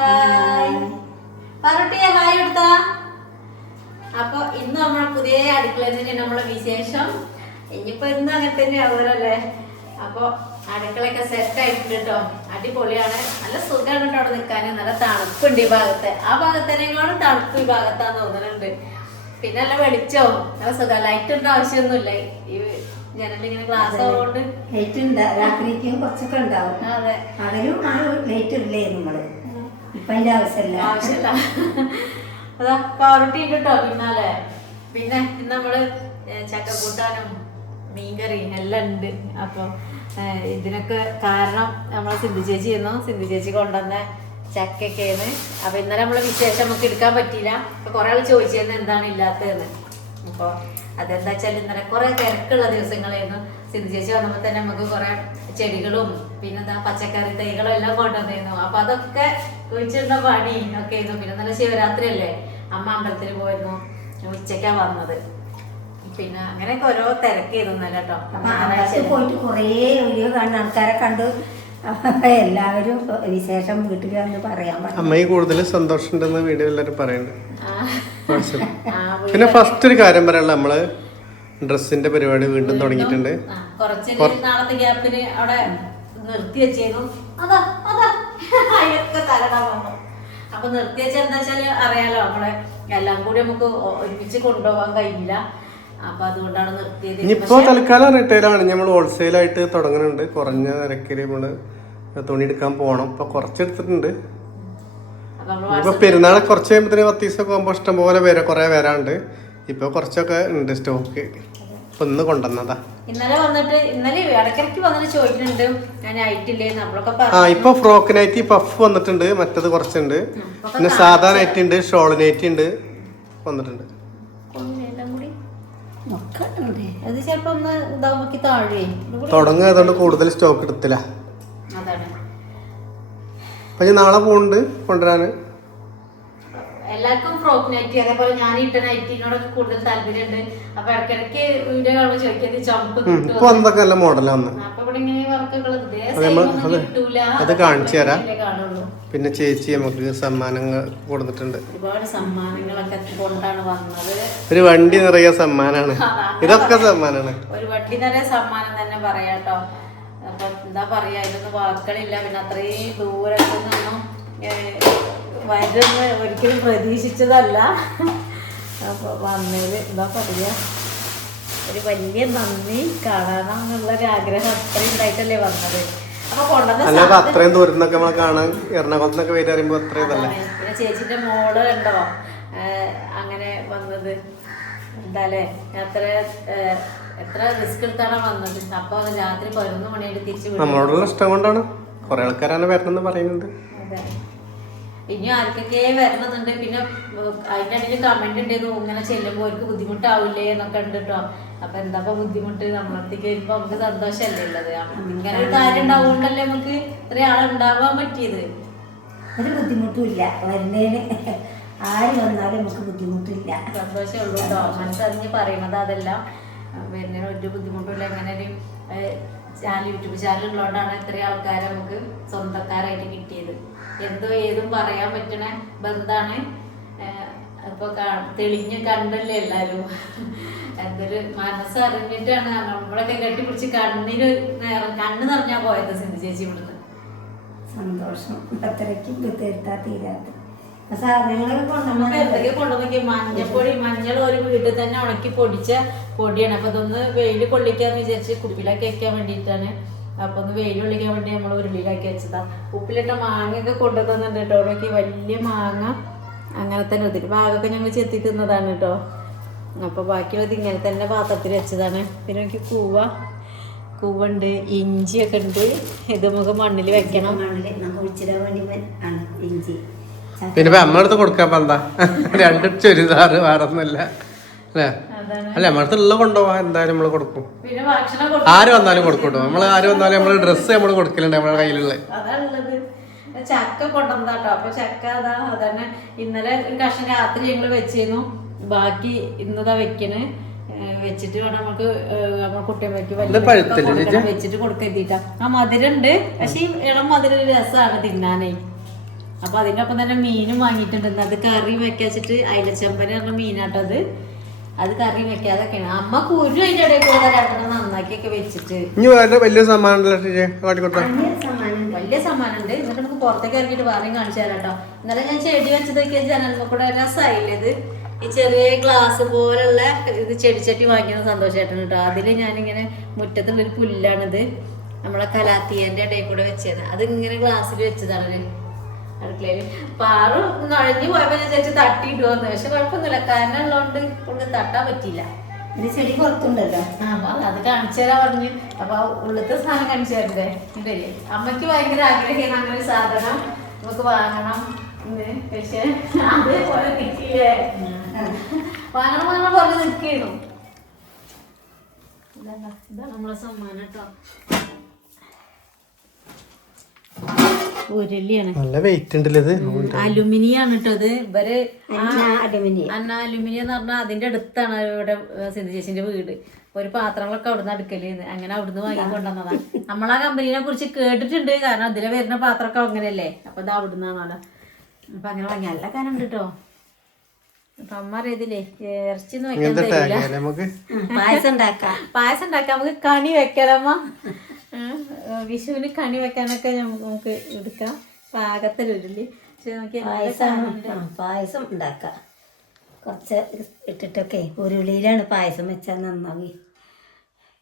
Hi. പറട്ടിയെ hi എടുത്താ അപ്പൊ ഇന്ന് നമ്മൾ പുതിയ അടുക്കളയിൽ തന്നെ നമ്മളെ വിശേഷം. ഇനിയിപ്പോ ഇന്ന് അങ്ങനെ തന്നെ ആവുമല്ലേ അപ്പൊ അടുക്കളയൊക്കെ സെറ്റ് ആയിട്ടുണ്ട് കേട്ടോ അടിപൊളിയാണ്. നല്ല സുഖമാണ് കേട്ടോ അവിടെ നിൽക്കാൻ. നല്ല തണുപ്പുണ്ട് ഈ ഭാഗത്ത്. ആ ഭാഗത്തേക്കാളും തണുപ്പ് ഈ ഭാഗത്താന്ന് തോന്നുന്നുണ്ട് പിന്നെ നല്ല വെളിച്ചോ നല്ല സുഖം. ലൈറ്റ് ഉണ്ടോ ആവശ്യമൊന്നുമില്ല. ഈ ജനലിങ്ങനെ ഗ്ലാസ് ആവുകൊണ്ട് ലൈറ്റ് ഉണ്ട്. രാത്രിക്കും കുറച്ചൊക്കെ ഉണ്ടാവും. അതെ. അതിലും ആ ലൈറ്റ് ഇല്ലേ നമ്മൾ? ഇപ്പൊ അതിന്റെ ആവശ്യമില്ല. ആവശ്യമില്ല. അതാ പവറട്ടി കേട്ടോ പിന്നാലെ. പിന്നെ ഇന്ന് നമ്മൾ ചക്കക്കൂട്ടാനും മീൻകറിയും എല്ലാം ഉണ്ട്. അപ്പൊ ഇതിനൊക്കെ കാരണം നമ്മളെ സിന്ധു ചേച്ചി ചെയ്യുന്നു സിന്ധു ചേച്ചി കൊണ്ടുവന്ന ചക്കയൊക്കെയാണ്. അപ്പൊ ഇന്നലെ നമ്മളെ വിശേഷം നമുക്ക് എടുക്കാൻ പറ്റിയില്ല. അപ്പൊ കുറെ ആൾ ചോദിച്ചിരുന്നു എന്താണ് ഇല്ലാത്തതെന്ന്. അപ്പൊ അതെന്താ വെച്ചാൽ ഇന്നലെ കുറെ തിരക്കുള്ള ദിവസങ്ങളായിരുന്നു. സിന്ധു ചേച്ചി വന്നപ്പോൾ തന്നെ നമുക്ക് കുറെ ചെടികളും പിന്നെന്താ പച്ചക്കറി തൈകളും എല്ലാം കൊണ്ടുവന്നിരുന്നു. അപ്പൊ അതൊക്കെ കുഴിച്ചിടുന്ന പണി ഒക്കെ ആയിരുന്നു. പിന്നെ നല്ല ശിവരാത്രി അല്ലേ അമ്മ അമ്പലത്തിൽ പോയിരുന്നു. ഉച്ചക്കാ വന്നത്. പിന്നെ അങ്ങനെയൊക്കെ ഓരോ തിരക്കായിരുന്നു ഇന്നലെ കേട്ടോ. പോയിട്ട് കുറേ വീഡിയോ കാണുന്ന ആൾക്കാരെ കണ്ടു. എല്ലാവരും വിശേഷം വീട്ടിൽ വന്ന് പറയാൻ അമ്മയ്ക്ക് കൂടുതൽ സന്തോഷമുണ്ടെന്ന് വീഡിയോ എല്ലാവരും പറയുന്നുണ്ട്. ആ, പിന്നെ ഫസ്റ്റ് ഒരു കാര്യം പറയാനുള്ള നമ്മൾ ഡ്രസ്സിന്റെ പരിപാടി വീണ്ടും തുടങ്ങിയിട്ടുണ്ട്. കുറച്ച് നാളത്തെ ഗ്യാപ്പിന് അവിടെ നിർത്തി വെച്ചേക്കും അതാ അതാ. അയൊക്കെ തലട വന്നു. അപ്പൊ നിർത്തി വെച്ച എന്താ വെച്ചാൽ അറിയാലോ നമ്മളെ എല്ലാം കൂടി നമുക്ക് ഒരുമിച്ച് കൊണ്ടുപോകാൻ കഴിയില്ല. അപ്പൊ അതുകൊണ്ടാണ് നിർത്തിയത്. ഇനിയിപ്പോ തൽക്കാലം റീറ്റെയിലാണ് നമ്മൾ ഹോൾസെയിൽ ആയിട്ട് തുടങ്ങുന്നുണ്ട് കുറഞ്ഞ നിരക്കിൽ നമ്മൾ തുണി എടുക്കാൻ പോകണം ഇപ്പൊ കുറച്ചെടുത്തിട്ടുണ്ട് ഇപ്പൊ പെരുന്നാൾ കുറച്ച് കഴിയുമ്പോഴത്തേന് പത്ത് ദിവസമൊക്കെ ആകുമ്പോൾ ഇഷ്ടം പോലെ പേരെ കുറെ വരാണ്ട് ഇപ്പൊ കുറച്ചൊക്കെ ഉണ്ട് സ്റ്റോക്ക് ഇപ്പൊ ഇന്ന് കൊണ്ടുവന്നതാ. ഇന്നലെ വന്നിട്ട് ഇന്നലെ ഇടയ്ക്കിടയ്ക്ക് വന്നിട്ട് ചോദിച്ചിട്ടുണ്ട് ഞാൻ ആയിട്ടില്ലേ നമ്മളൊക്കെ ആ ഇപ്പൊ ഫ്രോക്ക് നൈറ്റി പഫ് വന്നിട്ടുണ്ട്. മറ്റത് കുറച്ചുണ്ട്. പിന്നെ സാധാ നൈറ്റി ഉണ്ട് ഷോൾ നൈറ്റി ഉണ്ട് വന്നിട്ടുണ്ട്. അത് ചിലപ്പോ ഒന്ന് ഇതാവുമ്പോ താഴെ. തുടങ്ങായതുകൊണ്ട് കൂടുതൽ സ്റ്റോക്ക് എടുത്തില്ല. അതാണ്. ഞാൻ നാളെ പോകുന്നുണ്ട് കൊണ്ടുവരാന് എല്ലാവർക്കും ഫ്രോക്ക് നൈറ്റി അതേപോലെ ഞാൻ ഇട്ട നൈറ്റിനോടൊക്കെ കൂടുതൽ താല്പര്യമുണ്ട്. അപ്പൊ ഇടയ്ക്കിടയ്ക്ക് വീഡിയോ കാണുമ്പോൾ ചോദിക്കുന്നത് ചമ്പ് ഇപ്പൊ നല്ല മോഡലാ അപ്പൊ ഇവിടെ ഇങ്ങനെ വർക്കുകൾ അത് കാണിച്ചു തരാം. പിന്നെ ചേച്ചി നമുക്ക് സമ്മാനങ്ങൾ കൊടുത്തിട്ടുണ്ട്. ഒരുപാട് സമ്മാനങ്ങളൊക്കെ കൊണ്ടാണ് വന്നത്. ഒരു വണ്ടി നിറയെ സമ്മാനാണ്. ഇതൊക്കെ സമ്മാനാണ്. ഒരു വണ്ടി നിറയെ സമ്മാനം തന്നെ പറയാട്ടോ അപ്പൊ എന്താ പറയാ ഇതൊന്നും വാക്കുകളില്ല. പിന്നെ അത്രയും ദൂരത്തു നിന്നും വരുന്ന ഒരിക്കലും പ്രതീക്ഷിച്ചതല്ല. അപ്പോൾ വന്നതിൽ എന്താ പറയുക ഒരു വലിയ നന്ദി കാണണം എന്നുള്ളൊരു ആഗ്രഹം അത്രയും ഉണ്ടായിട്ടല്ലേ വന്നത്. അപ്പൊ അത്രയും ദൂരത്ത് നമ്മളെ കാണാൻ എറണാകുളത്തുനിന്നൊക്കെ അറിയുമ്പോൾ അറിയുമ്പോ അത്രയും പിന്നെ ചേച്ചിന്റെ മോൾ കണ്ടോ? അങ്ങനെ വന്നത്. എന്താല്ലേ എത്ര ഏഹ് എത്ര റിസ്ക് എടുത്താണ് വന്നത്. അപ്പൊ അത് രാത്രി പതിനൊന്ന് മണിയായിട്ട് തിരിച്ചു നമ്മളോടുള്ള ഇഷ്ടം കൊണ്ടാണ്. കുറെ ആൾക്കാരാണ് വരണമെന്ന് പറയുന്നത്. അതെ. ഇനി ആർക്കൊക്കെ വരണമെന്നുണ്ട്. പിന്നെ അതിന്റെ ഇടയിൽ കമന്റ് ഉണ്ടായിരുന്നു ഇങ്ങനെ ചെല്ലുമ്പോൾ അവർക്ക് ബുദ്ധിമുട്ടാവില്ലേ എന്നൊക്കെ ഉണ്ട് കേട്ടോ അപ്പൊ എന്താ ബുദ്ധിമുട്ട്? നമ്മളത്തേക്ക് വരുമ്പോ നമുക്ക് സന്തോഷമല്ലേ ഉള്ളത്. ഇങ്ങനെ ഒരു കാര്യം ഉണ്ടാവുകൊണ്ടല്ലേ നമുക്ക്. ഇത്രയും ആളുണ്ടാവാൻ പറ്റിയത്. ഒരു ബുദ്ധിമുട്ടില്ല വരുന്നതിന് ആര് വന്നാലും നമുക്ക് ബുദ്ധിമുട്ടില്ല. സന്തോഷമേ ഉള്ളൂ കേട്ടോ മനസ്സറിഞ്ഞ് പറയുന്നത് അതെല്ലാം. വരുന്നതിന് ഒരു ബുദ്ധിമുട്ടില്ല എങ്ങനെ ഒരു ചാനൽ യൂട്യൂബ് ചാനൽ ഉള്ളതുകൊണ്ടാണ് ഇത്രയും ആൾക്കാരെ നമുക്ക് സ്വന്തക്കാരായിട്ട് കിട്ടിയത്. എന്തോ ഏതും പറയാൻ പറ്റണ ബന്ധാണ്. അപ്പൊ തെളിഞ്ഞ് കണ്ടല്ലേ എല്ലാരും. എന്തൊരു മനസ്സറിഞ്ഞിട്ടാണ് നമ്മളൊക്കെ കെട്ടിപ്പിടിച്ച് കണ്ണിന് നേരം കണ്ണ് നിറഞ്ഞാ പോയത് സിന്ധു ചേച്ചി ഇവിടുന്ന്. സന്തോഷം. അത്രയ്ക്കും തീർത്താ തീരാത്ത സാധനങ്ങളൊക്കെ നമുക്ക് കൊണ്ടുവന്നാൽ എന്തൊക്കെ കൊണ്ടുവന്നൊക്കെ. മഞ്ഞപ്പൊടി മഞ്ഞൾ ഒരു വീട്ടിൽ തന്നെ ഉണക്കി പൊടിച്ച പൊടിയാണ്. അപ്പൊ അതൊന്ന് വെയിൽ കൊള്ളിക്കാന്ന് വിചാരിച്ച് കുപ്പിയിലാക്കി വെക്കാൻ വേണ്ടിയിട്ടാണ്. അപ്പൊ ഒന്ന് വെയിൽ കൊള്ളിക്കാൻ വേണ്ടി നമ്മൾ ഉരുളിയിലാക്കി വെച്ചതാ. ഉപ്പിലിട്ട മാങ്ങയൊക്കെ കൊണ്ടുവന്നിട്ടുണ്ട് കേട്ടോ. അവിടെ വലിയ മാങ്ങ അങ്ങനെ തന്നെ ഒത്തിരി ഭാഗമൊക്കെ ഞങ്ങൾ ചെത്തി തിന്നതാണ് കേട്ടോ. അപ്പൊ ബാക്കിയുള്ളത് ഇങ്ങനെ തന്നെ പാത്രത്തിൽ വെച്ചതാണ്. പിന്നെ എനിക്ക് കൂവ കൂവുണ്ട് ഇഞ്ചിയൊക്കെ ഉണ്ട്. ഇത് നമുക്ക് മണ്ണിൽ വെക്കണം. മണ്ണിൽ നമുക്ക് ഉച്ചിടാൻ വേണ്ടി ഇഞ്ചി. പിന്നെ നമ്മളടുത്ത് കൊടുക്കാൻ പന്താ രണ്ട് ചുരിദാറ് വേറെ ഒന്നുമില്ല അല്ലേ? അല്ല നമ്മളടുത്ത് ഉള്ള കൊണ്ടുപോവാ എന്തായാലും നമ്മൾ കൊടുക്കും. ആര് വന്നാലും കൊടുക്കും നമ്മൾ നമ്മൾ ആര് വന്നാലും നമ്മൾ ഡ്രസ്സ് നമ്മൾ കൊടുക്കലുണ്ട് നമ്മുടെ കയ്യിലുള്ള ചക്ക കൊണ്ടുവന്നാട്ടോ. അപ്പൊ ചക്ക അതാ അതന്നെ. ഇന്നലെ കഷ്ണ രാത്രി ഞങ്ങൾ വെച്ചിരുന്നു. ബാക്കി ഇന്നതാ വെക്കണ്. വെച്ചിട്ട് വേണം നമുക്ക് നമ്മുടെ. ചേച്ചി? വെച്ചിട്ട് കൊടുക്കാൻ എത്തിയിട്ടാ ആ മധുരം ഉണ്ട് പക്ഷെ ഈ ഇളം മധുര ഒരു രസമാണ് തിന്നാനേ. അപ്പൊ അതിനൊപ്പം തന്നെ മീനും വാങ്ങിയിട്ടുണ്ട് അത് കറി വെക്കാച്ചിട്ട് അയിലച്ചമ്പന് പറഞ്ഞ മീനാട്ടോ അത്. അത് കറി വെക്കാതൊക്കെയാണ് അമ്മ കുരു അതിന്റെ ഇടയിൽ കൂടെ രണ്ടെണ്ണം നന്നാക്കിയൊക്കെ വെച്ചിട്ട്. വലിയ സമ്മാനം വലിയ സമ്മാനം ഉണ്ട് എന്നിട്ട് നമുക്ക് പുറത്തേക്ക് ഇറങ്ങിയിട്ട് വേറെയും കാണിച്ചു തരാം കേട്ടോ ഇന്നലെ ഞാൻ ചെടി വെച്ചതൊക്കെ ജനൽമ കൂടെ രസമായില്ലേ ഇത്? ഈ ചെറിയ ഗ്ലാസ് പോലുള്ള ഇത് ചെടിച്ചട്ടി വാങ്ങിക്കുന്ന സന്തോഷമായിട്ടാണ് കേട്ടോ. അതിൽ ഞാനിങ്ങനെ മുറ്റത്തുള്ളൊരു പുല്ലാണിത്. നമ്മളെ കലാത്തിയന്റെ ഇടയിൽ കൂടെ വെച്ചത് അത് ഇങ്ങനെ ഗ്ലാസ്സിൽ വെച്ചതാണ് അടുക്കളയിൽ പാറു നഴഞ്ഞു പോയപ്പോ ഞാൻ ചേച്ചി തട്ടിയിട്ട് വന്നു. പക്ഷെ കുഴപ്പമൊന്നുമില്ല. കാരണം ഉള്ളതുകൊണ്ട് കൊണ്ട് തട്ടാൻ പറ്റിയില്ല. ചെടി പുറത്തുണ്ടല്ലോ. ആ, അപ്പൊ അത് കാണിച്ചു തരാ പറഞ്ഞു. അപ്പൊ ഉള്ളത്തെ സാധനം കാണിച്ചു തരണ്ടേ? ഇതല്ലേ അമ്മയ്ക്ക് ഭയങ്കര ആഗ്രഹമാണ് അങ്ങനെ ഒരു സാധനം. നമുക്ക് വാങ്ങണം. എന്ന് പക്ഷെ അതേപോലെ കിട്ടിയില്ലേ? വാങ്ങണം വാങ്ങണം പറഞ്ഞ് നിൽക്കുന്നു ഇതാ ഇതാണ് നമ്മളെ സമ്മാനം കേട്ടോ. നല്ല വെയിറ്റ് ഉണ്ടല്ലേ ഇത്? അലുമിനിയാണ് കേട്ടോ ഇത്. ഇവർ അലുമിനിയം. അന്ന അലുമിനിയം എന്ന് പറഞ്ഞാൽ അതിന്റെ അടുത്താണ് ഇവിടെ സിന്ധു ചേച്ചിന്റെ വീട്. ഒരു പാത്രങ്ങളൊക്കെ അവിടുന്ന് അടുക്കലേന്ന് അങ്ങനെ അവിടുന്ന് വാങ്ങി കൊണ്ടുവന്നതാണ് നമ്മളാ കമ്പനീനെ കുറിച്ച് കേട്ടിട്ടുണ്ട്. കാരണം അതിലെ വരുന്ന പാത്രമൊക്കെ അങ്ങനെയല്ലേ. അപ്പൊ ഇത് അവിടുന്നാണല്ലോ അപ്പൊ അങ്ങനെ വാങ്ങി. നല്ല കാനം ഉണ്ട് കേട്ടോ അപ്പൊ അമ്മ അറിയതില്ലേ ഇറച്ചി പായസം ഉണ്ടാക്കാം. പായസം ഉണ്ടാക്കാം. നമുക്ക് കണി വെക്കലമ്മ. വിഷുവിന് കണി വെക്കാനൊക്കെ നമുക്ക് എടുക്കാം. പാകത്തിലുരുളി പക്ഷെ നമുക്ക് പായസം പായസം ഉണ്ടാക്കാം. കുറച്ച് ഇട്ടിട്ടൊക്കെ ഉരുളിയിലാണ് പായസം വെച്ചാൽ നന്നാവി.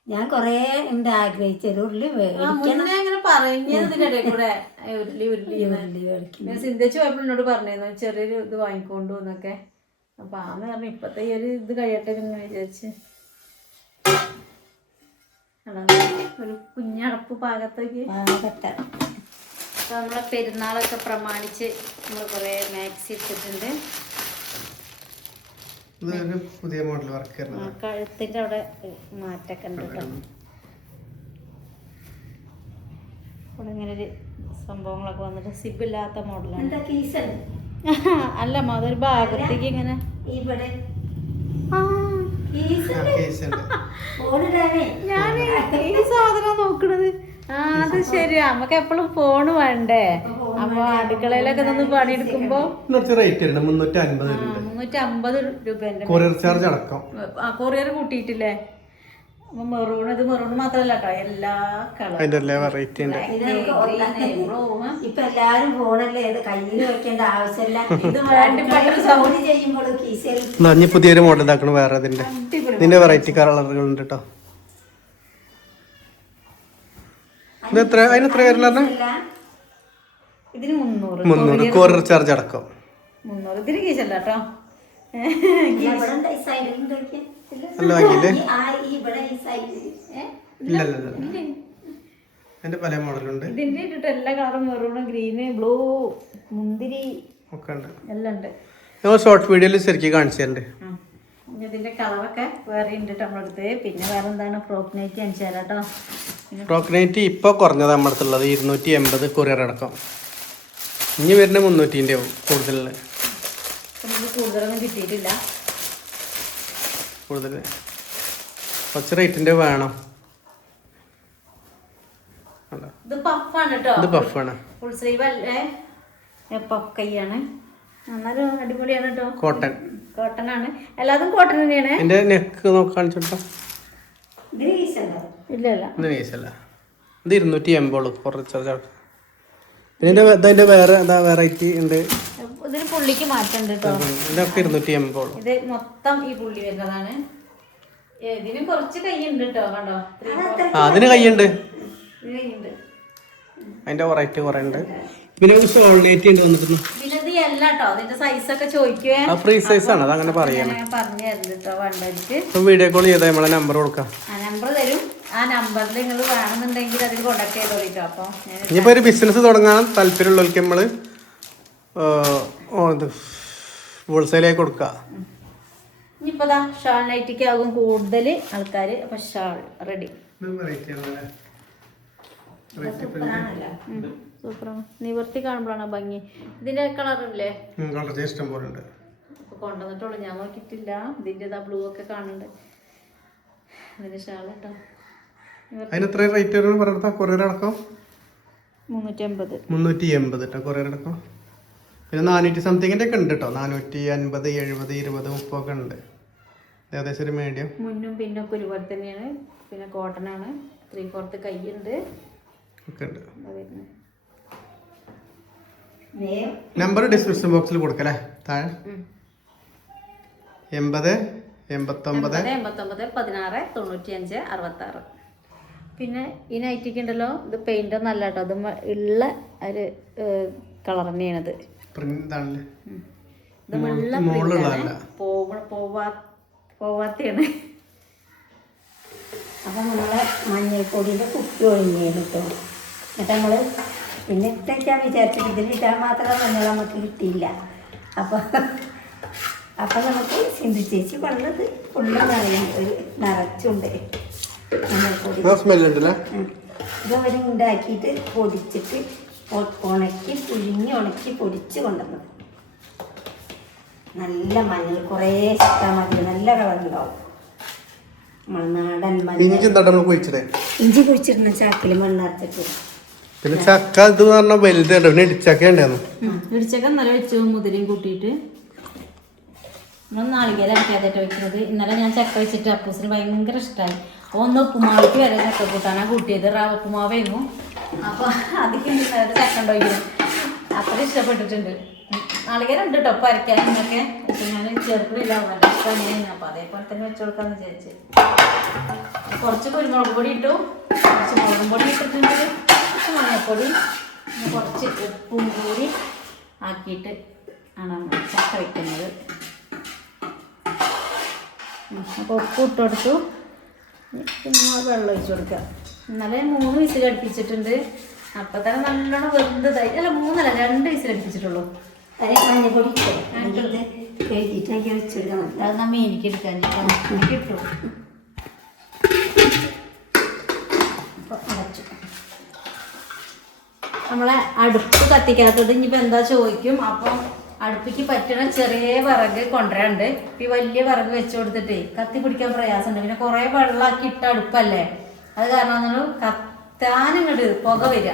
ഞാൻ കുറേ ഉണ്ട് ആഗ്രഹിച്ചത് ഉരുളി അങ്ങനെ പറഞ്ഞു പോയപ്പോൾ എന്നോട് പറഞ്ഞിരുന്നു ചെറിയൊരു ഇത് വാങ്ങിക്കൊണ്ടു എന്നൊക്കെ. അപ്പൊ ആന്ന് പറഞ്ഞു ഇപ്പത്തെ ഈ ഒരു ഇത് കഴിയട്ടെ എന്ന് വിചാരിച്ച്? ഒരു കുഞ്ഞടപ്പ് പാകത്തേക്ക്. പാകത്തെ അപ്പൊ നമ്മളെ പെരുന്നാളൊക്കെ പ്രമാണിച്ച് നമ്മൾ കുറേ മാക്സി ഇട്ടിട്ടുണ്ട്. പുതിയ മോഡൽ വർക്ക് കഴുത്തിന്റെ അവിടെ മാറ്റൊക്കെ ഉണ്ട് കേട്ടോ ഇവിടെ ഇങ്ങനെ ഒരു സംഭവങ്ങളൊക്കെ വന്നിട്ട് സിബ് ഇല്ലാത്ത മോഡലാണ് അല്ല? അതൊരു ഭാഗത്തേക്ക് ഇങ്ങനെ. ഇവിടെ. ആ, ഞാൻ ഈ സാധനം നോക്കണത്. ആ അത് ശരിയാ നമുക്ക് എപ്പോഴും ഫോണ് വേണ്ടേ? അപ്പൊ അടുക്കളയിലൊക്കെ നിന്ന് പണിയെടുക്കുമ്പോ മുന്നൂറ്റി അമ്പത് രൂപേന്റെ കൊറിയർ ചാർജ് അടക്കം. ആ കൊറിയർ കൂട്ടിയിട്ടില്ലേ? മെറൂൺ ഇത് മെറൂൺ മാത്രല്ല കേട്ടോ എല്ലാ അതിന്റെ എല്ലാ വെറൈറ്റി ഉണ്ട്. ഇപ്പൊ എല്ലാരും ഫോണല്ലേ ഇത് കയ്യിൽ വെക്കേണ്ട ആവശ്യമില്ല. ഇത് ചെയ്യുമ്പോൾ പുതിയൊരു മോഡൽ ഇതാക്കണം വേറെ അതിന്റെ. ഇതിന്റെ വെറൈറ്റി കളറുകൾ ഉണ്ട് കേട്ടോ ഇതെത്ര അതിനെത്ര അതിന് എത്ര ഇതിന് മുന്നൂറ്. മുന്നൂറ്. കൊറിയർ ചാർജ് അടക്കം. മുന്നൂറ്. ഇതിന് കീശല്ല കേട്ടോ അല്ല വാങ്ങിയില്ലേ? ഇല്ല ഇല്ല അതിന്റെ പല മോഡലുണ്ട്. ഇതിന്റെ ഇട്ടിട്ട് എല്ലാ കളറും മെറൂൺ ഗ്രീന് ബ്ലൂ മുന്തിരി. ഒക്കെ ഉണ്ട്. എല്ലാം ഉണ്ട്. ഞങ്ങൾ ഷോർട്ട് വീഡിയോയിൽ ശരിക്കും കാണിച്ചു തരുന്നുണ്ട് ഇനി ഇതിന്റെ കളറൊക്കെ വേറെ ഉണ്ട് നമ്മളടുത്ത് പിന്നെ വേറെ എന്താണ്? ഫ്രോക്ക് നൈറ്റ് കാണിച്ചു തരാം കേട്ടോ പ്രോക്നേറ്റ് ഇപ്പോൾ കുറഞ്ഞത് നമ്മുടെ അടുത്തുള്ളത് ഇരുന്നൂറ്റി എൺപത് കൊറിയർ അടക്കം. ഇനി വരുന്ന മുന്നൂറ്റീന്റെ കൂടുതലുള്ള. കൂടുതലൊന്നും കിട്ടിയിട്ടില്ല. കൂടുതൽ. കുറച്ച് റേറ്റിന്റെ വേണം. ഇത് പഫാണ് കേട്ടോ ഇത് പഫാണ്. ഫുൾ സ്ലീവ് അല്ലേ? പഫ് കൈയാണ്. എന്നാലും അടിപൊളിയാണ് കേട്ടോ കോട്ടൺ കോട്ടൺ ആണ്. എല്ലാതും കോട്ടൺ തന്നെയാണ്. നെക്ക് ഇത് ഇരുന്നൂറ്റി എൺപത് കുറച്ച് പിന്നെ ഇതിന്റെ വേറെ എന്താ വെറൈറ്റി ഉണ്ട്? ഇതിന് പുള്ളിക്ക് മാറ്റമുണ്ട് കേട്ടോ ഇതൊക്കെ ഇരുന്നൂറ്റി എൺപത് ഇത് മൊത്തം ഈ പുള്ളി വരുന്നതാണ്. ഇതിന് കുറച്ച് കൈയുണ്ട് കേട്ടോ കണ്ടോ? ആ അതിന് കൈയുണ്ട്. അതിന്റെ വെറൈറ്റി കുറെ ഉണ്ട് പിന്നെ ഉണ്ട് വന്നിട്ടുണ്ട് പിന്നെ ഇത് അല്ല കേട്ടോ അതിന്റെ സൈസ് ഒക്കെ ചോദിക്കുവേ. ഫ്രീ സൈസ് ആണ് പറയണം. പറഞ്ഞു കേട്ടോ വേണ്ടവർക്ക് വീഡിയോ കോൾ ചെയ്താൽ നമ്മളെ നമ്പർ കൊടുക്കാം. ആ നമ്പർ തരും. ആ നമ്പറിൽ നിങ്ങൾ വേണമെന്നുണ്ടെങ്കിൽ അതിൽ കോണ്ടാക്ട് ചെയ്തോളിട്ടോ അപ്പൊ ഞാൻ ഇനിയിപ്പോൾ ഒരു ബിസിനസ് തുടങ്ങാൻ താല്പര്യമുള്ളവർക്ക് നമ്മൾ ഇത് ഹോൾസെയിലായി കൊടുക്കുക ഇനിയിപ്പോ ദാ ഷാൾ നൈറ്റിക്ക് ആകും കൂടുതൽ ആൾക്കാർ അപ്പൊ ഷാൾ റെഡി സൂപ്പർ നിവർത്തി കാണുമ്പോഴാണ് ഭംഗി? ഇതിന്റെ കളറില്ലേ വളരെ ഇഷ്ടം പോലെ ഉണ്ട്. കൊണ്ടുവന്നിട്ടുള്ളൂ. ഞാൻ നോക്കിയിട്ടില്ല. ഇതിന്റെ ഇതാ ബ്ലൂ ഒക്കെ കാണുന്നുണ്ട്. ഇതിന്റെ ഷാൾ കേട്ടോ. അതിന് എത്ര റേറ്റ് പറഞ്ഞാൽ കൊറിയർ അടക്കം? മുന്നൂറ്റി അമ്പത്. മുന്നൂറ്റി എൺപത് കേട്ടോ കൊറിയർ അടക്കം. പിന്നെ നാനൂറ്റി സംതിങ്ങിന്റെ ഒക്കെ ഉണ്ട് കേട്ടോ നാനൂറ്റി അൻപത് എഴുപത് ഇരുപത് മുപ്പൊക്കെ ഉണ്ട്. ഏകദേശം ഒരു മീഡിയം മുന്നും പിന്നും ഒക്കെ ഒരുപോലെ തന്നെയാണ്. പിന്നെ കോട്ടൺ ആണ്. ത്രീ ഫോർത്ത് കൈയുണ്ട് ഒക്കെ ഉണ്ട്. നമ്പർ ഡിസ്ക്രിപ്ഷൻ ബോക്സിൽ കൊടുക്കല്ലേ? താഴെ. എൺപത് എൺപത്തൊമ്പത്. എൺപത് എൺപത്തൊമ്പത് പതിനാറ് തൊണ്ണൂറ്റി അഞ്ച് അറുപത്തി ആറ് പിന്നെ ഈ നൈറ്റിക്ക് ഉണ്ടല്ലോ. ഇത് പെയിന്റ് ഒന്നല്ല കേട്ടോ അത് ഉള്ള ഒരു കളർ തന്നെയാണത്. പ്രിന്റ് ഇതാണല്ലേ. ഇത് വെള്ള മുകളിലുള്ളതല്ല പോവാ പോവാത്തയാണ്. അപ്പം നമ്മളെ മഞ്ഞൾപ്പൊടിന്റെ കുപ്പി ഒഴിഞ്ഞു കിട്ടും എന്നിട്ട് നമ്മൾ പിന്നെ ഇട്ടേക്കാൻ വിചാരിച്ചത് ഇതിലിട്ടാൽ മാത്രം മഞ്ഞൾ നമുക്ക് കിട്ടിയില്ല. അപ്പോൾ അപ്പം നമുക്ക് സിന്ധു ചേച്ചി പറഞ്ഞത് ഫുള്ള് നിറയും. ഒരു നിറച്ചുണ്ട് മഞ്ഞൾപ്പൊടി. സ്മെല്ലുണ്ടല്ലേ ഉം. ഇത് അവരുണ്ടാക്കിയിട്ട് പൊടിച്ചിട്ട് ഉണക്കി പുഴുങ്ങി ഉണക്കി പൊടിച്ച് കൊണ്ടുവന്നത്. നല്ല മഞ്ഞൾ കുറേ ഇഷ്ടം മതി. നല്ല കളറുണ്ടാവും. നമ്മളെ നാടൻ മഞ്ഞൾ. ഇഞ്ചി കുഴിച്ചിരുന്ന ചാക്കിൽ മണ്ണാർത്തിട്ട്. പിന്നെ ചക്ക ഇത് പറഞ്ഞാൽ വലുതുണ്ട് പിന്നെ ഇടിച്ചക്ക ഉണ്ടായിരുന്നു ഇടിച്ചക്ക ഇന്നലെ വെച്ചു മുതിരയും കൂട്ടിയിട്ട്. നമ്മൾ നാളികേരം അരക്കാതായിട്ട് വെക്കുന്നത് ഇന്നലെ ഞാൻ ചക്ക വെച്ചിട്ട് അപ്പൂസിന് ഭയങ്കര ഇഷ്ടമായി ഒന്ന് ഉപ്പുമാവിക്ക് വരെ ചക്ക കൂട്ടാനാ കൂട്ടിയത്. റവ ഉപ്പുമാവായിരുന്നു അപ്പൊ അധികം ഇന്നലെ ചക്ക ഉണ്ടായിരുന്നു അത്ര ഇഷ്ടപ്പെട്ടിട്ടുണ്ട്. നാളികേരം ഉണ്ട് കേട്ടോ എന്നൊക്കെ ഞാൻ ചെറുപ്പില്ല നല്ല ഇഷ്ടമാണ് അപ്പൊ അതേപോലെ തന്നെ വെച്ചു കൊടുക്കാന്ന് വിചാരിച്ച്. കുറച്ച് കുരുമുളക് പൊടി ഇട്ടു. കുറച്ച് മുളകും പൊടി ഇട്ടിട്ടുണ്ട്. കുറച്ച് മഞ്ഞൾപ്പൊടി. പിന്നെ കുറച്ച് ഉപ്പും കൂടി ആക്കിയിട്ട് ആണ് ചക്ക വയ്ക്കുന്നത് അപ്പോൾ ഉപ്പ് ഇട്ട് കൊടുത്തു. വെള്ളം ഒഴിച്ച് കൊടുക്കുക ഇന്നലെ മൂന്ന് വിസിൽ അടുപ്പിച്ചിട്ടുണ്ട്. അപ്പം തന്നെ നല്ലോണം വെന്തതായി അല്ല മൂന്നല്ല രണ്ട് വിസിൽ അടുപ്പിച്ചിട്ടുള്ളൂ. മഞ്ഞപ്പൊടി വെച്ചെടുക്കാൻ മതി. അത് നമ്മ എനിക്ക് എടുക്കാൻ നമ്മളെ അടുപ്പ് കത്തിക്കാത്തത് ഇനിയിപ്പോൾ എന്താ ചോദിക്കും? അപ്പം അടുപ്പിക്ക് പറ്റണ ചെറിയ വിറക് കൊണ്ടുവരാണ്ട് ഈ വലിയ വിറക് വെച്ച് കൊടുത്തിട്ടേ കത്തി പിടിക്കാൻ പ്രയാസമുണ്ട് പിന്നെ കുറേ വെള്ളമാക്കി ഇട്ട അടുപ്പല്ലേ? അത് കാരണം കത്താനിങ്ങോട്ട് പുക വരിക.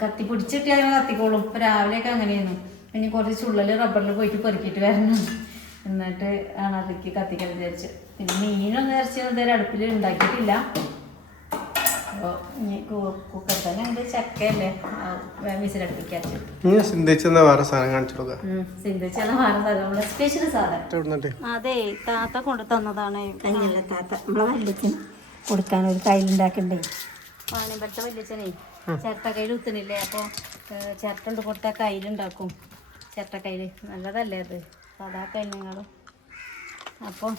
കത്തി പിടിച്ചിട്ട് അങ്ങനെ കത്തിക്കോളും. ഇപ്പം രാവിലെയൊക്കെ അങ്ങനെയായിരുന്നു. പിന്നെ കുറച്ച് ചുള്ളൽ റബ്ബറിൽ പോയിട്ട് പെറുക്കിയിട്ട് വരണം. എന്നിട്ട് ആണ് അതിലേക്ക് കത്തിക്കാൻ വിചാരിച്ച് പിന്നെ മീനൊന്നും ഇറച്ചി ഇതുവരെ അടുപ്പിൽ ഉണ്ടാക്കിയിട്ടില്ല. അപ്പോൾ ഇനി കുക്കർ തന്നെ ഉണ്ട് ചക്കയല്ലേ. വിസിലടുപ്പിക്കാച്ചു ഇനി ചിന്തിച്ചെന്ന വേറെ സാധനം കാണിച്ചു സിന്ധിച്ചാണ് മാറുന്നത് നമ്മളെ സ്പെഷ്യൽ സാധനം. അതെ താത്ത കൊണ്ടു തന്നതാണ്. താത്ത. നമ്മളെ വല്യച്ഛന് കൊടുക്കാൻ ഒരു തൈലുണ്ടാക്കണ്ടേ പാണിമ്പലത്തെ വല്യച്ഛനെ ചിരട്ടക്കയിൽ ഉത്തണില്ലേ അപ്പോൾ ചിരട്ട കൊണ്ട് കൊടുത്താൽ കയ്യിലുണ്ടാക്കും. ചിരട്ടക്കയിൽ നല്ലതല്ലേ അത്. സാധാ നിങ്ങളും അപ്പോൾ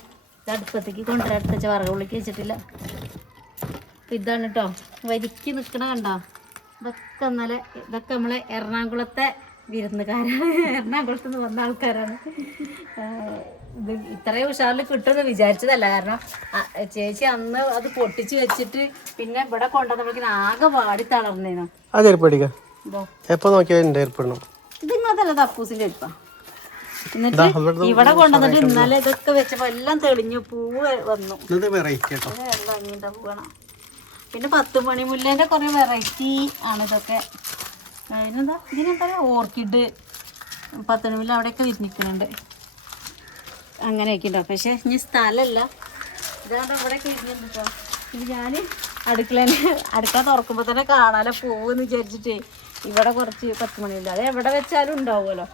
അടുപ്പത്തേക്ക് കൊണ്ടുവരാൻ അടുത്ത വെച്ച വറകുള്ളിക്ക് വെച്ചിട്ടില്ല ഇതാണ് കേട്ടോ വരിക്ക് നിൽക്കണ കണ്ടോ? ഇതൊക്കെ ഇന്നലെ ഇതൊക്കെ നമ്മളെ എറണാകുളത്തെ വിരുന്നുകാരാണ്. എറണാകുളത്ത് നിന്ന് വന്ന ആൾക്കാരാണ്. ഇത് ഇത്രയും ഉഷാറിൽ കിട്ടുമെന്ന് വിചാരിച്ചതല്ല. കാരണം ചേച്ചി അന്ന് അത് പൊട്ടിച്ച് വെച്ചിട്ട് പിന്നെ ഇവിടെ കൊണ്ടുവന്നപ്പോഴേക്കും ആകെ വാടി തളർന്നേനു. അത് ചെരുപ്പടിക്ക. എപ്പോ നോക്കിയാൽ ഇതിങ്ങനല്ല തപ്പൂസിന്റെ ഇപ്പം എന്നിട്ട് ഇവിടെ കൊണ്ടുവന്നിട്ട് ഇന്നലെ ഇതൊക്കെ വെച്ചപ്പോ എല്ലാം തെളിഞ്ഞു പൂവ് വന്നു. പൂവാണ്. പിന്നെ പത്ത് മണി മുല്ലേന്റെ കുറെ വെറൈറ്റി ആണ് ഇതൊക്കെ. അതിനെന്താ ഇതിനെന്താ? ഓർക്കിഡ് പത്ത് മണി മുല്ല അവിടെയൊക്കെ വിരിഞ്ഞിക്കുന്നുണ്ട് അങ്ങനെയൊക്കെ ഉണ്ടാവും പക്ഷെ ഇനി സ്ഥലമല്ല ഇതാണ്ട് ഇവിടെ വിരിഞ്ഞിട്ടുണ്ട് കേട്ടോ ഇത് ഞാൻ അടുക്കളേനെ അടുക്കള തുറക്കുമ്പോൾ തന്നെ കാണാലോ പോകുമെന്ന് വിചാരിച്ചിട്ടേ. ഇവിടെ കുറച്ച് പത്ത് മണിയുണ്ട്. അത് എവിടെ വെച്ചാലും ഉണ്ടാവുമല്ലോ.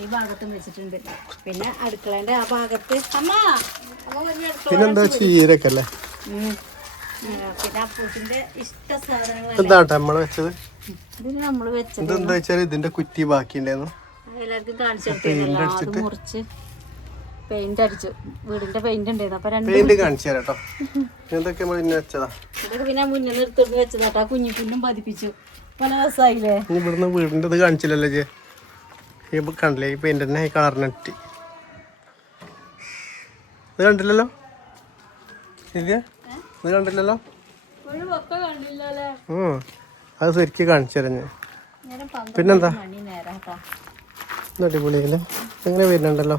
ഈ ഭാഗത്തും വെച്ചിട്ടുണ്ട്. പിന്നെ അടുക്കളേന്റെ ആ ഭാഗത്ത് അമ്മ പിന്നെന്താ ചീരൊക്കെ അല്ലേ? പിന്നെ അപ്പൂസിന്റെ ഇഷ്ട സാധനങ്ങൾ വെച്ചത്? ഇതിന് നമ്മൾ വെച്ചത് ഇതെന്താ വെച്ചാൽ ഇതിന്റെ കുറ്റി ബാക്കി ഉണ്ടായിരുന്നു എല്ലാവർക്കും കാണിച്ചു കൊടുത്തിരുന്നല്ലോ. അത് മുറിച്ച് പെയിന്റ് അടിച്ചു. വീടിന്റെ പെയിന്റ് ഉണ്ടായിരുന്നു. അപ്പൊ രണ്ട് പെയിന്റ് കാണിച്ചു തരാം കേട്ടോ ഇതൊക്കെ ഇന്നെ വെച്ചതാ? ഇതൊക്കെ പിന്നെ മുന്നിൽ നിർത്തോണ്ട് വെച്ചതാട്ടാ. കുഞ്ഞു പുല്ലും പതിപ്പിച്ചു. പല ദിവസമായില്ലേ ഇവിടുന്ന് വീടിന്റെ ഇത് കാണിച്ചില്ലല്ലോ ജെ ബ- കണ്ടില്ലേ ഈ പെയിന്റ് തന്നെ ഈ കളറിനെട്ടി ഇത് കണ്ടില്ലല്ലോ? ഇത് ഇത് കണ്ടില്ലല്ലോ. അത് ശരിക്കും കാണിച്ചു തരാം ഞാൻ. പിന്നെന്താ മണി നേരം കേട്ടോ ഇത് അടിപൊളിയല്ലേ എങ്ങനെ വരുന്നുണ്ടല്ലോ.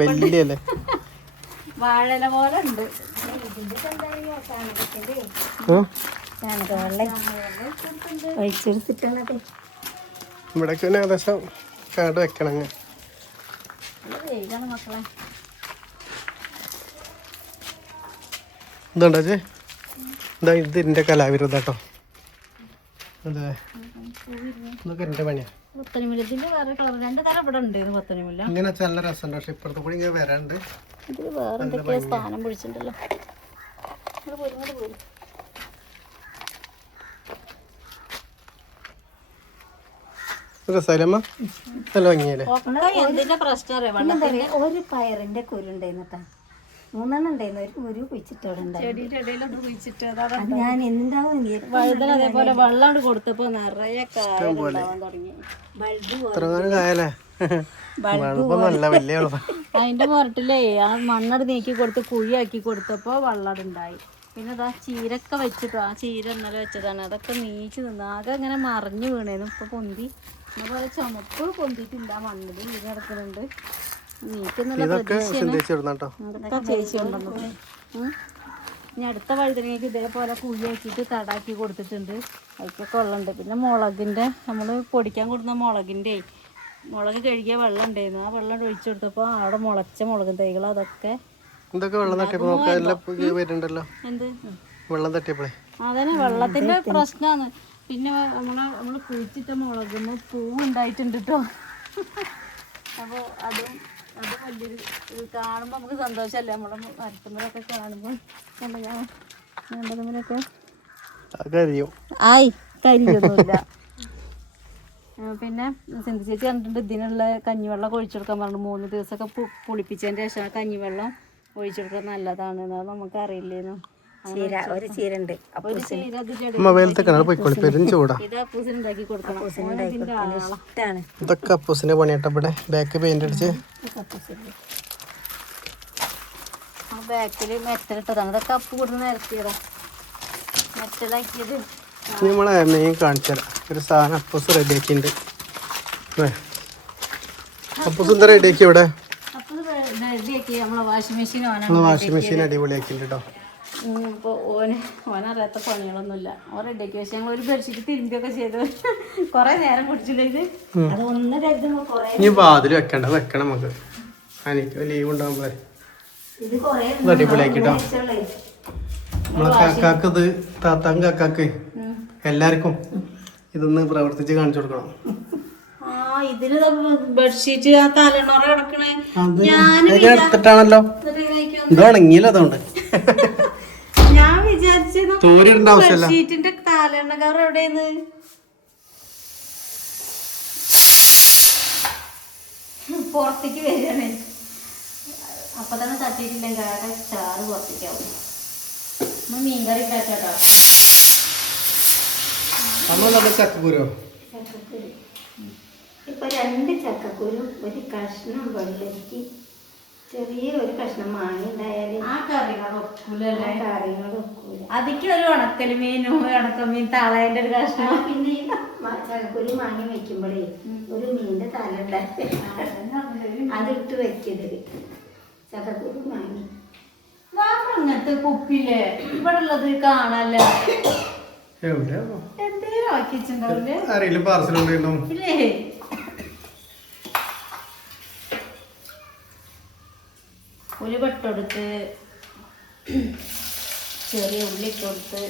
വലിയല്ലേ? വാഴല പോലെ ഉണ്ട്. പിന്നെ ഏകദേശം കാട് വെക്കണം ഇതുണ്ടോ ചേ ഇതാ ഇത് എന്റെ കലാവിരുദ്ധ കേട്ടോ. അതെ. ഇതൊക്കെ എന്റെ വേറെ കളർ രണ്ട് തരം ഇവിടെ ഉണ്ട് ഇങ്ങനെ നല്ല രസമുണ്ട്. പക്ഷെ ഇപ്പുറത്ത് കൂടി ഇങ്ങനെ വരാണ്ട് ഇതിൽ വേറെ എന്തൊക്കെയാ സ്ഥാനം പിടിച്ചിട്ടുണ്ടല്ലോ. ഒരു പയറിന്റെ കുരു ഉണ്ടായിരുന്നു കേട്ടോ മൂന്നെണ്ണം ഉണ്ടായിരുന്നു. ഒരു കുരു കുഴിച്ചിട്ടവിടെ ഉണ്ടായിരുന്നു. ചെടിയുടെ ഇടയിലൊന്ന് കുഴിച്ചിട്ട് അതാ അത് ഞാൻ എന്താവും അതേപോലെ വെള്ളം കൊടുത്തപ്പോ നിറയെ തുടങ്ങി. അതിന്റെ മുരട്ടിലേ ആ മണ്ണട് നീക്കി കൊടുത്ത് കുഴിയാക്കി കൊടുത്തപ്പോ വെള്ളം ഉണ്ടായി പിന്നെ അതാ ചീരൊക്കെ വെച്ചിട്ടു ആ ചീര ഇന്നലെ വെച്ചതാണ്. അതൊക്കെ നീച്ച് നിന്ന് ആകെ ഇങ്ങനെ മറിഞ്ഞു വീണേനും. ഇപ്പൊ പൊന്തി. അതുപോലെ ചുമപ്പ് പൊന്തിയിട്ടില്ല മണ്ണിൽ വീട് കിടക്കുന്നുണ്ട്. ഇതൊക്കെ ചിന്തിച്ചിരുന്ന ചേച്ചി ഉണ്ടെന്നു ഇനി അടുത്ത വഴുതനങ്ങയ്ക്ക് ഇതേപോലെ കുഴിയാക്കിയിട്ട് തടാക്കി കൊടുത്തിട്ടുണ്ട്. അതൊക്കെ വെള്ളമുണ്ട്. പിന്നെ മുളകിന്റെ നമ്മൾ പൊടിക്കാൻ കൊടുക്കുന്ന മുളകിന്റെ മുളക് കഴുകിയ വെള്ളം ഉണ്ടായിരുന്നു. ആ വെള്ളം ഒഴിച്ചു കൊടുത്തപ്പോൾ അവിടെ മുളച്ച മുളക് തൈകൾ അതൊക്കെ എന്തൊക്കെ വെള്ളം തട്ടിയപ്പോൾ വരുന്നുണ്ടല്ലോ. എന്ത്? വെള്ളം തട്ടിയപ്പോഴേ അതന്നെ വെള്ളത്തിന്റെ പ്രശ്നമാണ് പിന്നെ നമ്മളെ നമ്മൾ കുഴിച്ചിട്ട മുളകുമ്പോ പൂ ഉണ്ടായിട്ടുണ്ട് കേട്ടോ അപ്പോൾ അതും അത് വലിയൊരു കാണുമ്പോൾ നമുക്ക് സന്തോഷമല്ലേ നമ്മളെ മരത്തുമ്പോഴൊക്കെ കാണുമ്പോൾ കണ്ടതുമ്പോഴൊക്കെ ആയി. കരിയൊന്നുമില്ല. പിന്നെ സിന്ധു ചേച്ചി കണ്ടിട്ടുണ്ട് ഇതിനുള്ള കഞ്ഞിവെള്ളം ഒഴിച്ചു കൊടുക്കാൻ പറഞ്ഞു. മൂന്ന് ദിവസമൊക്കെ പുളിപ്പിച്ചതിന്റെ ശേഷം കഞ്ഞിവെള്ളം ഒഴിച്ചു കൊടുക്കാൻ നല്ലതാണ് അത് നമുക്ക് അറിയില്ലേന്നു ചീര ഒരു ഉണ്ട്. ഇഷ്ടമാണ് ഇതൊക്കെ അപ്പൂസിന്റെ പണിയാട്ടോ ഇവിടെ. ബാക്ക് പെയിന്റ് അടിച്ച്. ആ ബാക്കിൽ മെറ്റലിട്ടതാണ് ഇതൊക്കെ അപ്പ് കൊടുത്ത് നിരത്തിയതാ. മെറ്റലാക്കിയത്. ഇനി നമ്മളെ മെയിൻ കാണിച്ചുതരാം ഒരു സാധനം അപ്പൂസ് റെഡിയാക്കിയിട്ടുണ്ട്. അപ്പൂസ് എന്താ റെഡിയാക്കി. ഇവിടെ വാഷിംഗ് മെഷീൻ അടിപൊളിയാക്കിയിട്ടുണ്ട് കേട്ടോ. അപ്പോൾ ഓന് ഓനറിയാത്ത പണികളൊന്നുമില്ല. ഓൻ റെഡിയാക്കി പക്ഷെ ഞങ്ങൾ ഒരു ബെഡ്ഷീറ്റ് തിരുമ്പിയൊക്കെ ചെയ്ത്. കുറേ നേരം പിടിച്ചില്ല ഇത്? അത് ഒന്ന് കരുതുമ്പോൾ കുറേ ഇനി വാതിൽ വെക്കണ്ട വെക്കണം നമുക്ക്. ലീവ് ഇത് കുറേ ഇത് അടിപൊളിയാക്കിട്ടോ നമ്മളെ കാക്കാക്ക് ഇത് താത്താക്കും കാക്കാക്ക് എല്ലാവർക്കും ഇതൊന്ന് പ്രവർത്തിച്ച് കാണിച്ചു കൊടുക്കണം. ഇതിൽ ബെഡ്ഷീറ്റ് ആ തലണോറ കിടക്കണേ. ഞാൻ എടുത്തിട്ടാണല്ലോ. ഇത് ഉണങ്ങിയല്ലോ അതുകൊണ്ട്. വിചാരിച്ചത് തോരിടേണ്ട ആവശ്യമില്ല. ഷീറ്റിന്റെ തലണ്ണ കവർ എവിടെയെന്ന്? പുറത്തേക്ക് വരികയാണ്. അപ്പൊ തന്നെ തട്ടിയിട്ടില്ലെങ്കിൽ ആകെ ചാറ് പുറത്തേക്കാവും നമ്മൾ മീൻകറി ഉണ്ടാക്കാട്ടോ ചക്കക്കുരോ. ഇപ്പൊ രണ്ട് ചക്കക്കുരു ഒരു കഷ്ണം വെള്ളരിക്ക് ചെറിയ ഒരു കഷ്ണം മാങ്ങ ഉണ്ടായാലും ആ കറികൾ ഒക്കൂലല്ലേ കാര്യങ്ങളും ഒക്കൂല. അതിക്ക് ഒരു ഉണക്കൽ മീനും ഉണക്കമീൻ തളേന്റെ ഒരു കഷ്ണം. പിന്നെ ചക്കക്കുരു മാങ്ങി വെക്കുമ്പോഴേ ഒരു മീന്റെ തല ഉണ്ടായി അതിട്ട് വെക്കരുത് ചക്കക്കുരു മാങ്ങി. അങ്ങനത്തെ കുപ്പില്ലേ ഇവിടെ ഉള്ളത് കാണല്ല? എവിടെ എന്തേലും ആക്കി വെച്ചിട്ടുണ്ടാവില്ലേ? ആരെങ്കിലും പാർസൽ ഉണ്ടായിരുന്നു ഇല്ലേ? ഉലി പെട്ടെടുത്ത് ചെറിയ ഉള്ളി ഇട്ട് കൊടുത്ത്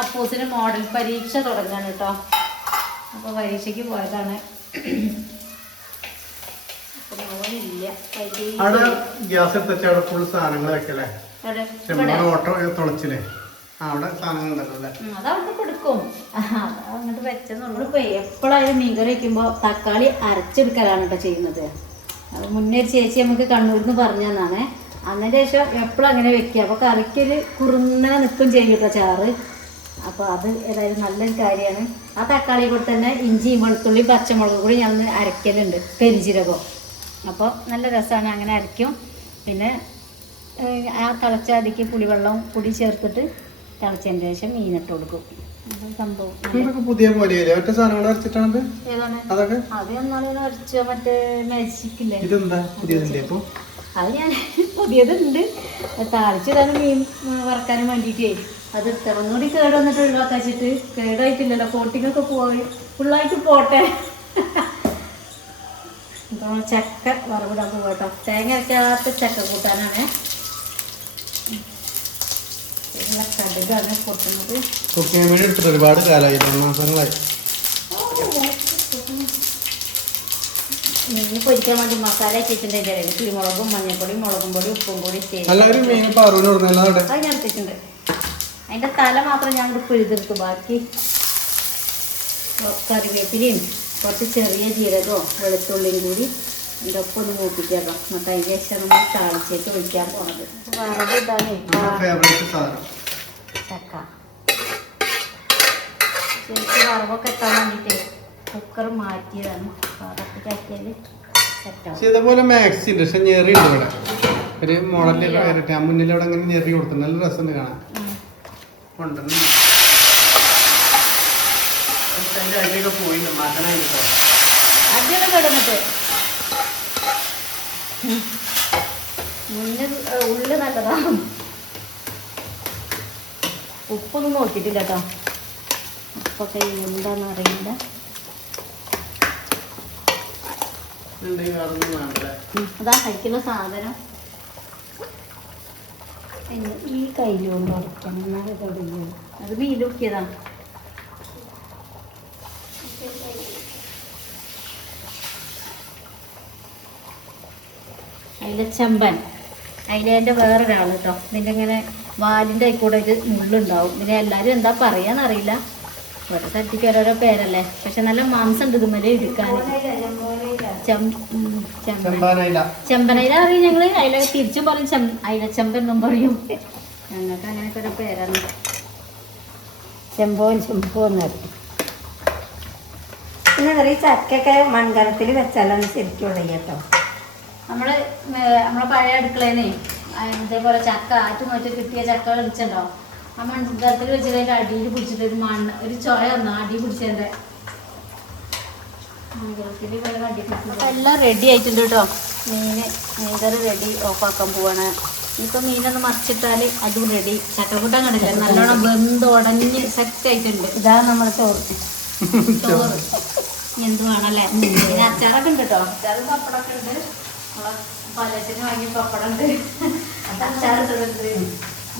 അപ്പൂസിന് മോഡൽ പരീക്ഷ തുടങ്ങാണ് കേട്ടോ. അപ്പോൾ പരീക്ഷയ്ക്ക് പോയതാണ്. ഗ്യാസ് ഫുൾ സാധനങ്ങൾ വെക്കല്ലേ? ഓട്ടോ തുളച്ചില്ലേ? അവിടെ സാധനങ്ങൾ ഉണ്ടല്ലോ അതവിടെ കൊടുക്കും. അത് അങ്ങോട്ട് വെച്ചെന്നുള്ളൂ. ഇപ്പൊ എപ്പോഴായാലും മീൻകറി വെക്കുമ്പോ തക്കാളി അരച്ചെടുക്കലാണ് കേട്ടോ ചെയ്യുന്നത്. അത് മുന്നേ ഒരു ചേച്ചി നമുക്ക് കണ്ണൂരിൽ നിന്ന് പറഞ്ഞു തന്നാണേ ശേഷം എപ്പോഴും അങ്ങനെ വെക്കുക അപ്പോൾ കറിക്കൊരു കുറുന്നനെ നിൽക്കും ചെയ്യും കേട്ടോ ചാറ്. അപ്പോൾ അത് ഏതായാലും നല്ലൊരു കാര്യമാണ്. ആ തക്കാളി കൂടെ തന്നെ ഇഞ്ചിയും വെളുത്തുള്ളി പച്ചമുളകും കൂടി ഞാൻ അരക്കലുണ്ട്. പെരിഞ്ചീരകം അപ്പോൾ നല്ല രസമാണ് അങ്ങനെ അരയ്ക്കും പിന്നെ ആ തിളച്ച അതിക്ക് പുളിവെള്ളം കൂടി ചേർത്തിട്ട് തിളച്ചതിന് ശേഷം മീനിട്ട് കൊടുക്കും. ഇതൊക്കെ പുതിയ പോലെയല്ലേ ഒറ്റ സാധനങ്ങൾ അരച്ചിട്ടാണത്? ഏതാണ്? അതൊക്കെ? ഇതെന്താ പുതിയതല്ലേ അപ്പൊ അത് ഞാൻ പുതിയതുണ്ട്. താളിച്ചിടാനും മീൻ വറക്കാനും വേണ്ടിയിട്ടേ അത് ഒന്നുകൂടി കേട് വന്നിട്ട് ഒഴിവാക്കാച്ചിട്ട് കേടായിട്ടില്ലല്ലോ. കോട്ടിങ്ങൊക്കെ പോയി. ഫുള്ളായിട്ട് പോട്ടെ. ചക്ക വറവിടാൻ പോകട്ടോ തേങ്ങ അരക്കാത്ത ചക്ക കൂട്ടാനാണ്. ഉള്ള കടുകാണ് പൊട്ടുന്നത്. കുക്കിംഗ് വീഡിയോ എടുത്തിട്ട് ഒരുപാട് കാലമായി മാസങ്ങളായി. മീൻ പൊരിക്കാൻ വേണ്ടി മസാല വെച്ചിട്ടുണ്ട് കുരുമുളകും മഞ്ഞൾപ്പൊടിയും മുളകും പൊടി ഉപ്പും കൂടി എല്ലാവരും മീൻ പാറുവിന് കൊടുക്കുന്നല്ലോ അവിടെ? അത് ഞാൻ എടുത്തിട്ടുണ്ട്. അതിന്റെ തല മാത്രം ഞാൻ ഇവിടെ പിഴുതെടുത്തു. ബാക്കി കറിവേപ്പിലയും കുറച്ച് ചെറിയ ജീരകവും വെളുത്തുള്ളിയും കൂടി ഇതിന്റെ ഒപ്പം ഒന്ന് മൂപ്പിച്ചേക്കാം എന്നിട്ട് അതിന്റെ ശേഷം നമ്മൾ താളിച്ചേക്ക് ഒഴിക്കാൻ പോണത്. വറവ് ഇതാണ് ചക്ക. ശരിക്കും വറവൊക്കെ എത്താൻ വേണ്ടിയിട്ട് കുക്കർ മാറ്റിയതാണ്. സെറ്റാവും പക്ഷെ ഇതേപോലെ മാക്സി ഉണ്ട് പക്ഷെ ഞെറി ഉണ്ട് ഇവിടെ. ഒരു മോഡലിൽ വരട്ടെ. ആ മുന്നിൽ അവിടെ അങ്ങനെ ഞെറി കൊടുത്തു നല്ല രസമുണ്ട് കാണാൻ. കൊണ്ടുവന്നു അതിന്റെ അടിയൊക്കെ പോയി മാറ്റണായിട്ടോ കിടന്നിട്ട് മുന്നിൽ ഉള്ളു നല്ലതാ. ഉപ്പൊന്നും നോക്കിയിട്ടില്ല കേട്ടോ ഉപ്പൊക്കെ എന്താന്ന് അറിയില്ല. അതാ കഴിക്കുന്ന സാധനം. ഈ കയ്യിലുകൊണ്ട് ഉടക്കണം അത് മീൻ അത് മീലൂക്കിയതാ ചെമ്പൻ. അതിലേന്റെ വേറൊരാൾ കേട്ടോ ഇതിന്റെ ഇങ്ങനെ വാലിന്റെ കൂടെ ഒരു മുള്ളുണ്ടാവും. ഇതിനെ എല്ലാവരും എന്താ പറയാന്നറിയില്ല ഓരോ സ്ഥലത്തേക്ക് ഓരോരോ പേരല്ലേ. പക്ഷെ നല്ല മാംസം ഉണ്ട് ഇതുമല എടുക്കാൻ ചെമ്പാനായില്ല ചെമ്പനയില. അറിയും ഞങ്ങൾ. അതിലെ തിരിച്ചും പറയും ചെം ചെമ്പൻ എന്നും പറയും. ഞങ്ങൾക്ക് അങ്ങനെയൊക്കെ ഒരു പേരാണ്. ചെമ്പോൻ ചെമ്പോ പറയും. പിന്നെ ഈ ചക്കൊക്കെ മൺകലത്തിൽ വെച്ചാലാണ് ശരിക്കും ഉള്ളത് കേട്ടോ. നമ്മൾ ഏ, നമ്മളെ പഴയ അടുക്കളേനെ ഇതേപോലെ ചക്ക ആറ്റും മറ്റും കിട്ടിയ ചക്ക കളിച്ചുണ്ടോ ആ മൺകലത്തിൽ വെച്ചിട്ട് അതിന്റെ അടിയിൽ പിടിച്ചിട്ട് ഒരു മണ്ണ് ഒരു ചോയ വന്നു അടി പിടിച്ചതിന്റെ മൺകലത്തിൽ വെള്ളം അടി പിടിച്ചു എല്ലാം റെഡി ആയിട്ടുണ്ട് കേട്ടോ മീന് മീൻകറി റെഡി ഓഫാക്കാൻ പോവാണ്. ഇനിയിപ്പോൾ മീനൊന്ന് മറിച്ചിട്ടാൽ അതും റെഡി ചക്കക്കൂട്ടം കണ്ടില്ല? നല്ലോണം വെന്ത് ഉടഞ്ഞ് ശക്തി ആയിട്ടുണ്ട് ഇതാണ് നമ്മുടെ ചോറ്. ചോറ്. എന്തുവാണല്ലേ എന്ത് വേണല്ലേ പിന്നെ അച്ചാറൊക്കെ ഉണ്ട് കേട്ടോ അച്ചാറും പപ്പടമൊക്കെ ഉണ്ട്. നമ്മളെ പലത്തിന് വാങ്ങിയ പപ്പടം ഉണ്ട് അത് അച്ചാറ് ഇട്ടിട്ടുണ്ട്.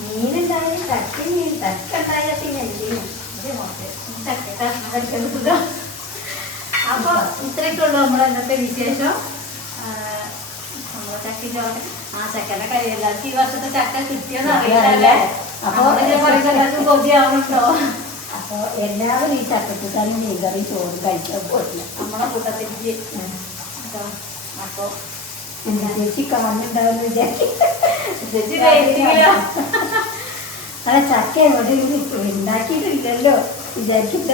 മീനുണ്ടായി ചക്ക മീൻ. ചക്ക ഉണ്ടായാൽ പിന്നെ എന്ത് ചെയ്യും? അപ്പോൾ അപ്പൊ ഇത്രയൊക്കെ ഉള്ളു നമ്മളെ ഇന്നത്തെ വിശേഷം. നമ്മളെ ചക്ക ആ ചക്കന്റെ കൈ എല്ലാവർക്കും ഈ വർഷത്തെ ചക്ക കിട്ടിയെന്ന് അറിയില്ലല്ലേ? അപ്പൊ എല്ലാവർക്കും കൊതിയാവുന്നുണ്ടോ? അപ്പോൾ എല്ലാവരും ഈ ചക്കക്കൂട്ടാനും മീൻകറി ചോറ് കഴിക്കാൻ പോയില്ല നമ്മളെ കൂട്ടത്തിൽ അപ്പൊ ചേച്ചി കാണുന്നുണ്ടാവുന്ന വിചാരിക്കും അല്ല ചക്ക എവിടെ ഉണ്ടാക്കിയിട്ടില്ലല്ലോ. വിചാരിക്കില്ല.